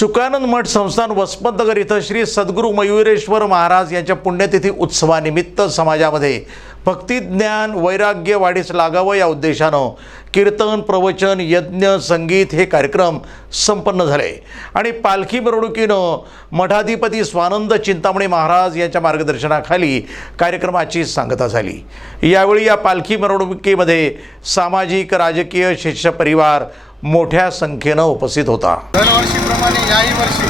शुकानंद मठ संस्थान वसमतनगर इथं श्री सद्गुरू मयुरेश्वर महाराज यांच्या पुण्यतिथी उत्सवानिमित्त समाजामध्ये भक्तिज्ञान वैराग्य वाढीस लागावं या उद्देशानं कीर्तन प्रवचन यज्ञ संगीत हे कार्यक्रम संपन्न झाले. आणि पालखी मिरवणुकीनं मठाधिपती स्वानंद चिंतामणी महाराज यांच्या मार्गदर्शनाखाली कार्यक्रमाची सांगता झाली. यावेळी या पालखी मिरवणुकीमध्ये सामाजिक राजकीय शिष्य परिवार मोठ्या संख्येनं उपस्थित होता. दरवर्षीप्रमाणे याही वर्षी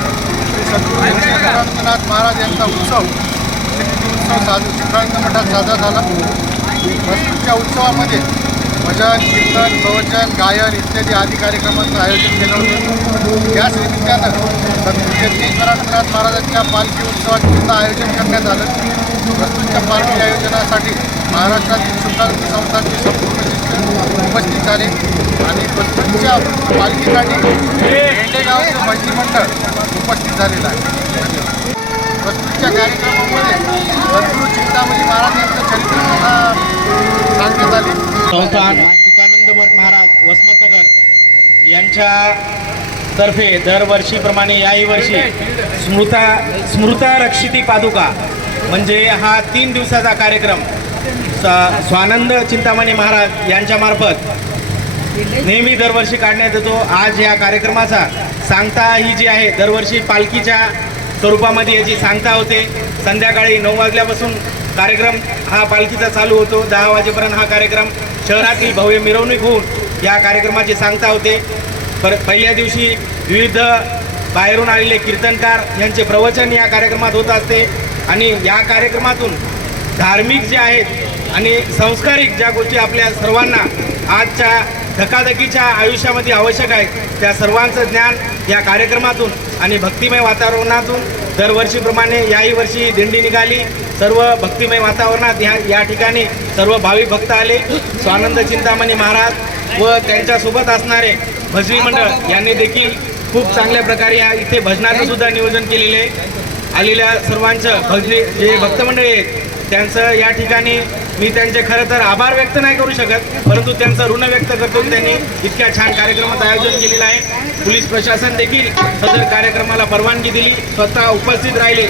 श्री सद्गुरू नित्यानंदनाथ महाराज यांचा उत्सव उत्सव साजरा शिखरानंद मठात साजरा झाला. वस्तूच्या उत्सवामध्ये भजन कीर्तन प्रवचन गायन इत्यादी आदी कार्यक्रमांचं आयोजन केलं होतं. याच निमित्तानं सद्गुरू नित्यानंदनाथ महाराजांच्या पालखी उत्सवाचं आयोजन करण्यात आलं. वस्तूंच्या पालखी आयोजनासाठी महाराष्ट्रातील शुक्रांती संस्थांचे संपूर्ण उपस्थित झाले आणि वस्तूंच्या पालखीसाठी भेंडेगावचं भजनी मंडळ उपस्थिथ झालेलं आहे. वस्तूंच्या कार्यक्रमामध्ये सद्गुरू चिंतामणी महाराज यांचं चरित्र सांगण्यात आले. संस्थान तुकानंद मठ महाराज वसमतनगर यांच्या तर्फे दरवर्षीप्रमाणे याही वर्षी स्मृता स्मृता रक्षिती पादुका म्हणजे हा तीन दिवसाचा कार्यक्रम स्वानंद चिंतामणी महाराज यांच्यामार्फत नेहमी दरवर्षी काढण्यात येतो. आज या कार्यक्रमाचा सांगता ही जी आहे दरवर्षी पालखीच्या स्वरूपामध्ये याची सांगता होते. संध्याकाळी नऊ वाजल्यापासून कार्यक्रम हा पालखीचा चालू होतो. दहा वाजेपर्यंत हा कार्यक्रम शहरातील भव्य मिरवणूक होऊन या कार्यक्रमाची सांगता होते. पर पहिल्या दिवशी विविध बाहेरून आलेले कीर्तनकार यांचे प्रवचन या कार्यक्रमात होत असते आणि या कार्यक्रमातून धार्मिक जे आहेत आणि संस्कारिक ज्या गोष्टी आपल्या सर्वांना आजच्या धकाधकीच्या आयुष्यामध्ये आवश्यक आहे. त्या सर्वांचं ज्ञान या कार्यक्रमातून आणि भक्तिमय वातावरणातून दरवर्षीप्रमाणे याही वर्षी दिंडी निघाली. सर्व भक्तिमय वातावरणात या या ठिकाणी सर्व भाविक भक्त आले. स्वानंद चिंतामणी महाराज व त्यांच्यासोबत असणारे भजनी मंडळ यांनी देखील खूप चांगल्या प्रकारे या इथे भजनाचं सुद्धा नियोजन केलेले आलेल्या सर्वांचं भजनी जे भक्तमंडळी आहेत त्यांचं या ठिकाणी मी त्यांचे खरं तर आभार व्यक्त नाही करू शकत परंतु त्यांचं ऋण व्यक्त करतो की त्यांनी इतक्या छान कार्यक्रमाचं आयोजन केलेलं आहे. पोलीस प्रशासन देखील सदर कार्यक्रमाला परवानगी दिली स्वतः उपस्थित राहिले.